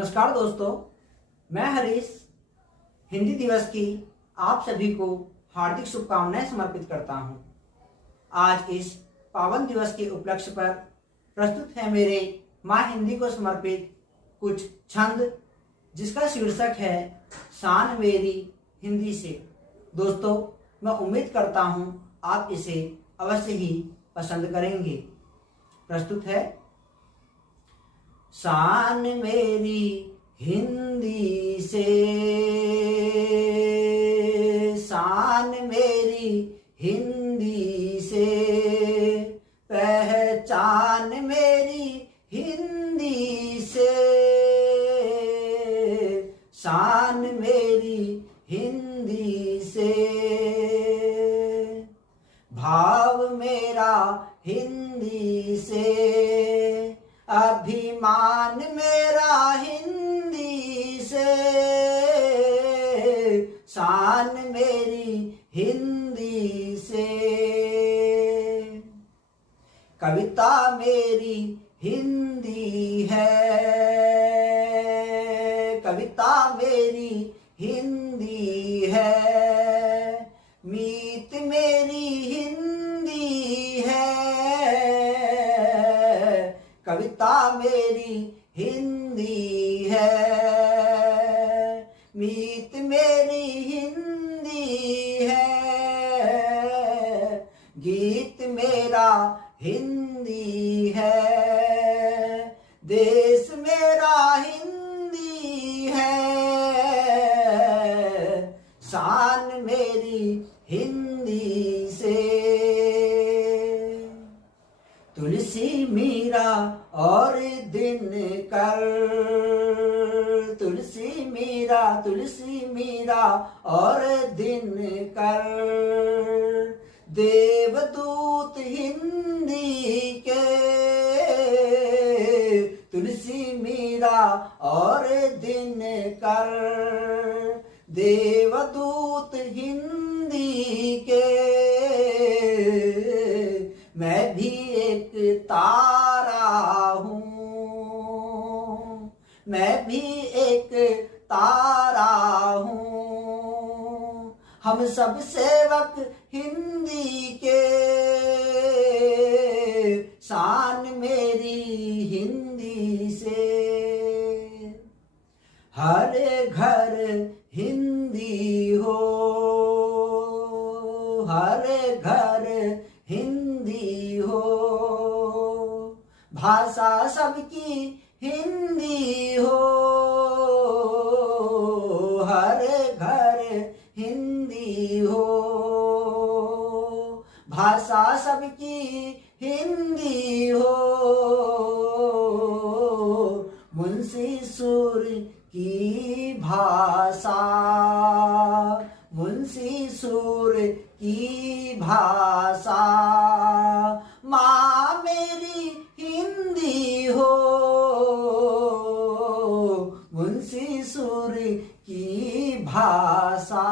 नमस्कार दोस्तों, मैं हरीश हिंदी दिवस की आप सभी को हार्दिक शुभकामनाएं समर्पित करता हूं। आज इस पावन दिवस के उपलक्ष्य पर प्रस्तुत है मेरे माँ हिंदी को समर्पित कुछ छंद, जिसका शीर्षक है शान मेरी हिंदी से। दोस्तों, मैं उम्मीद करता हूं आप इसे अवश्य ही पसंद करेंगे। प्रस्तुत है। शान मेरी हिंदी से, शान मेरी हिंदी से, पहचान मेरी हिंदी से, शान मेरी हिंदी से, भाव मेरा हिंदी से, अभिमान मेरा हिंदी से, शान मेरी हिंदी से, कविता मेरी हिंदी है, कविता मेरी हिंदी है, मीत मेरी हिंदी है, कविता मेरी हिंदी है, मीत मेरी हिंदी है, गीत मेरा हिंदी है, देश मेरा हिंदी है, शान मेरी हिंदी से। तुलसी मीरा और दिनकर, तुलसी मीरा और दिनकर, देवदूत हिंदी के, तुलसी मीरा और दिनकर, देवदूत हिंदी के, मैं भी एक तारा हूँ, मैं भी एक तारा हूँ, हम सब सेवक हिंदी के, शान मेरी हिंदी से, हर घर हिंदी हो, हर घर हिंदी हो, भाषा सबकी हिंदी हो, हर घर हिंदी हो, भाषा सबकी हिंदी हो, मुंशी सुर की भाषा, मुंशी सुर की भाषा, माँ मेरी हिंदी हो, मुंशी सुर की भाषा,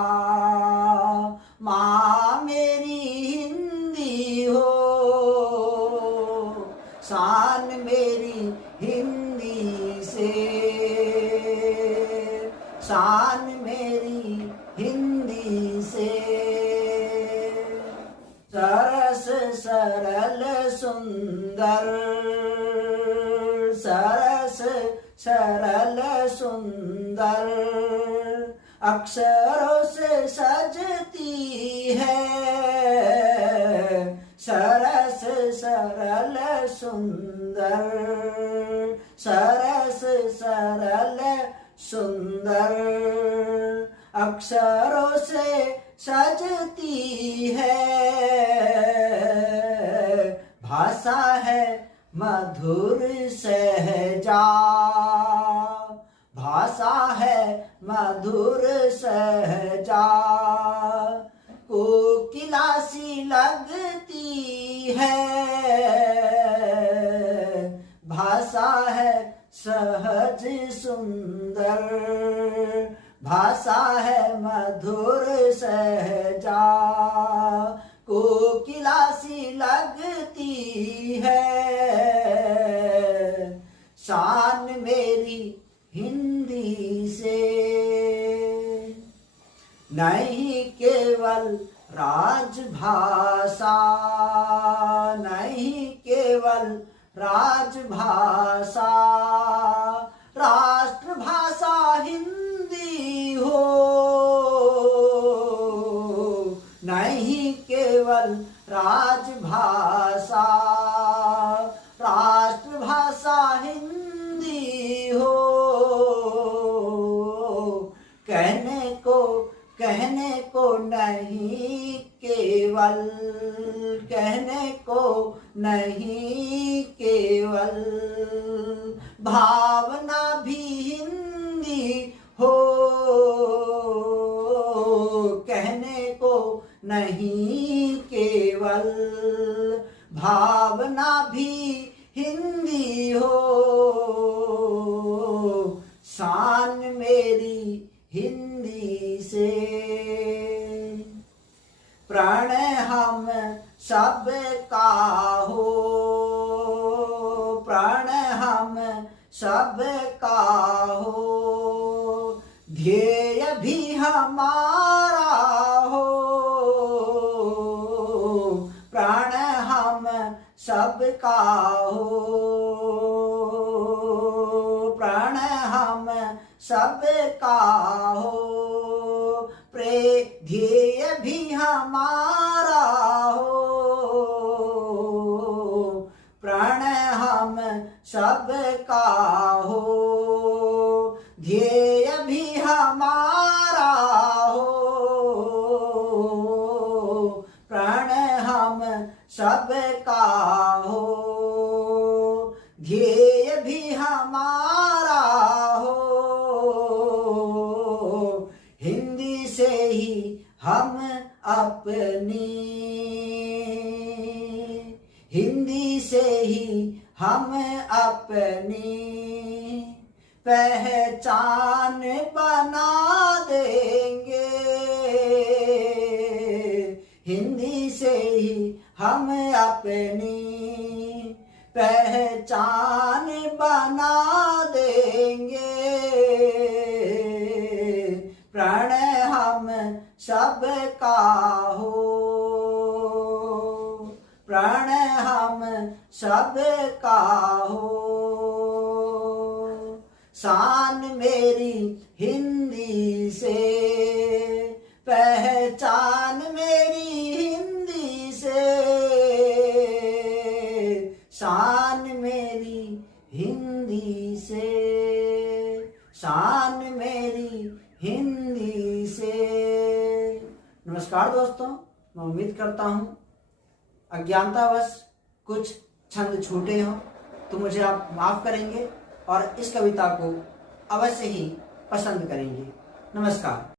माँ मेरी हिंदी हो, शान मेरी हिंदी से, शान मेरी हिंदी से, सरस सरल सुंदर, सरस सरल सुंदर, अक्षरों से सजती है, सरस सरल सुंदर, सरस सरल सुंदर, अक्षरों से सजती है, भाषा है मधुर सहजा, भाषा है मधुर सहजा, कोकिला सी लगती है, भाषा है सहज सुंदर, भाषा है मधुर सहजा, कोकिला सी लगती है, शान मेरी हिंदी से। नहीं केवल राजभाषा, नहीं केवल राजभाषा, राष्ट्रभाषा हिंदी हो। नहीं केवल राजभाषा, राष्ट्रभाषा हिंदी हो। कहने को नहीं केवल, कहने को नहीं केवल, भावना भी हिंदी हो। कहने को नहीं केवल, भावना भी हिंदी हो। शान मेरी हिंदी से। प्रण हम सबका हो, प्रण हम सबका हो, ध्येय भी हमारा हो। प्रण हम सबका हो, प्रण हम सबका हो, ध्येय भी हमारा हो। प्रण हम सबका हो, ध्येय भी हमारा हो। प्रण हम सबका हो, ध्येय भी हमारा हो। हिंदी से ही हम अपनी, हिंदी से ही हम अपनी पहचान बना देंगे। हिंदी से ही हम अपनी पहचान बना देंगे। प्रण हम सबका हो, प्रण हम सबका हो। शान मेरी हिंदी से, पहचान मेरी हिंदी से। शान मेरी हिंदी से, शान मेरी हिंदी से। नमस्कार दोस्तों, मैं उम्मीद करता हूँ अज्ञानतावश कुछ छंद छूटे हों तो मुझे आप माफ़ करेंगे और इस कविता को अवश्य ही पसंद करेंगे। नमस्कार।